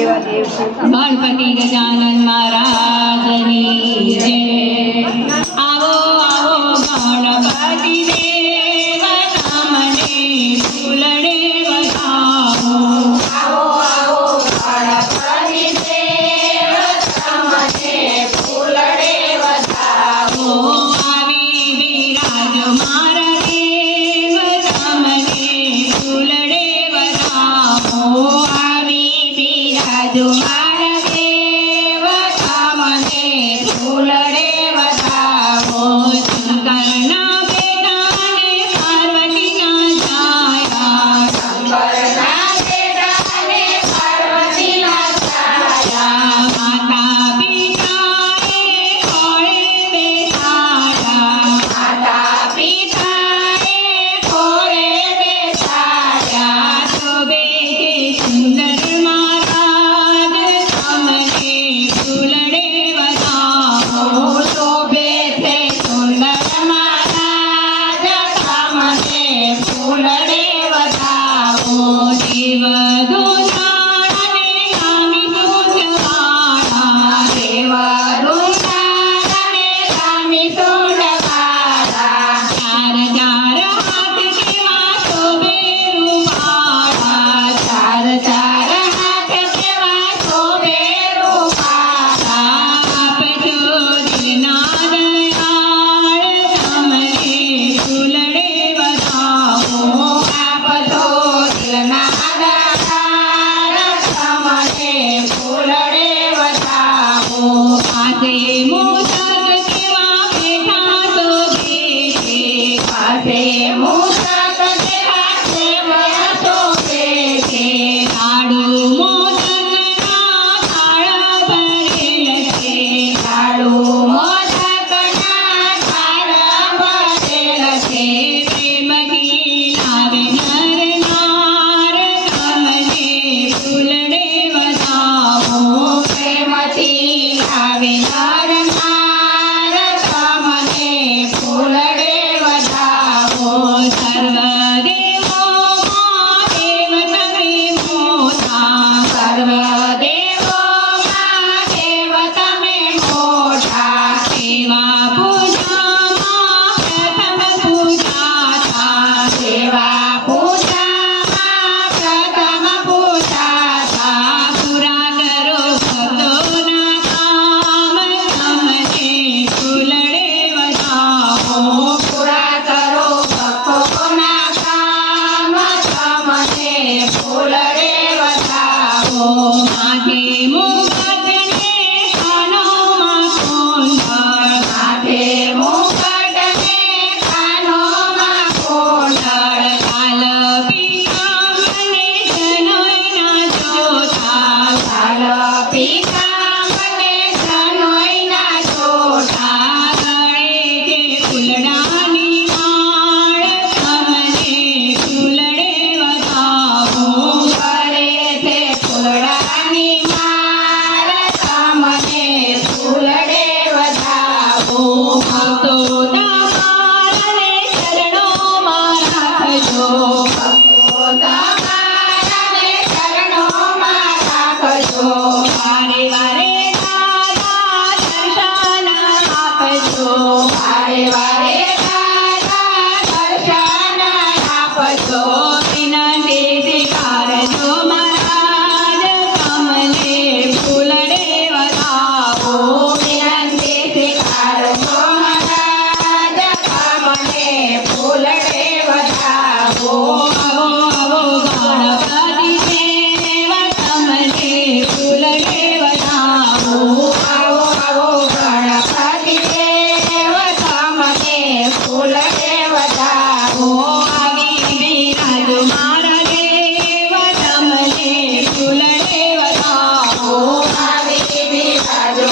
गणपति गजानन महाराजनी जय। आवो आवो गणपति देव તમને ફૂલડે વધાવો। આવો આવો ગણપતિ દેવ તમને ફૂલડે વધાવો। આવી બિરાજો મારા દેવ તમને ફૂલડે વધાવો। આવી બિરાજો મારા દેવ તમને ફૂલડે વધાવો। શંકરના બેટાને પાર્વતીના છાયા। શંકરના બેટાને પાર્વતીના છાયા। માતા પિતાએ ખોળે બેસાડ્યા। માતા પિતાએ ખોળે બેસાડ્યા। શોભે છે સુંદર મહારાજ તમને ફૂલડે વધાવો। શોભે છે સુંદર મહારાજ તમને ફૂલડે વધાવો। દેવ દુલાળને નામી સુંદરવાળા। દેવ દુલાળને નામી સુંદરવાળા। ચાર ચાર હાથ કેવા શોભે રૂપાળા। ચાર ચાર હાથ કેવા શોભે રૂપાળા। આપજો દિલના દયાળ તમને ફૂલડે વધાવો। આપજો દિલના દયાળ તમને ફૂલડે વધાવો। પાસે મોદક કેવા બેઠા શોભે છે। પાસે મુસક જેવા સેવા શોભે છે। લાડુ મોદકના થાળ ભરેલ છે। લાડુ મોદકના થાળ ભરેલ છે। પ્રેમથી લાવે નર નાર તમને ફૂલડે વધાવો। પ્રેમથી લાવે નર નાર તમને ફૂલડે વધાવો। સર્વ દેવોમાં દેવ તમે મોટા। સર્વ દેવોમાં દેવ તમે મોટા। સેવા પૂજામાં પ્રથમ પૂજાતા। સેવા પૂજામાં પ્રથમ પૂજાતા। પૂરા કરો ભક્તોના કામ તમને ફૂલડે વધાવો। પૂરા કરો ભક્તોના કામ તમને ફૂલડે વધાવો। માથે મુકટને કાનોમાં કુંડળ। માથે મુકટને કાનોમાં કુંડળ। લાલ પીતાંબરને જનોઈના જોતા। લાલ પીતાંબરને જનોઈના જોટા। ગળે છે ફૂલડાની માળ તમને ફૂલડે વધાવો। ગળે છે ફૂલડાની માળ તમને ફૂલડે વધાવો। ભક્તો તમારાને ચરણોમાં રાખજો। ભક્તો તમારાને ચરણોમાં રાખજો। વારે વારે દાદા દર્શન આપજો। વારે વારે દાદા દર્શન આપજો। વિનંતી સ્વીકારજો મહારાજ તમને ફૂલડે વધાવો। વિનંતી સ્વીકારજો મહારાજ તમને ફૂલડે વધાવો। આવો આવો ગણપતિ દેવ તમને ફૂલડે વધાવો। આવો આવો ગણપતિ દેવ તમને ફૂલડે વધાવો। આવી બિરાજો મારા દેવ તમને ફૂલડે વધાવો। આવી બિરાજો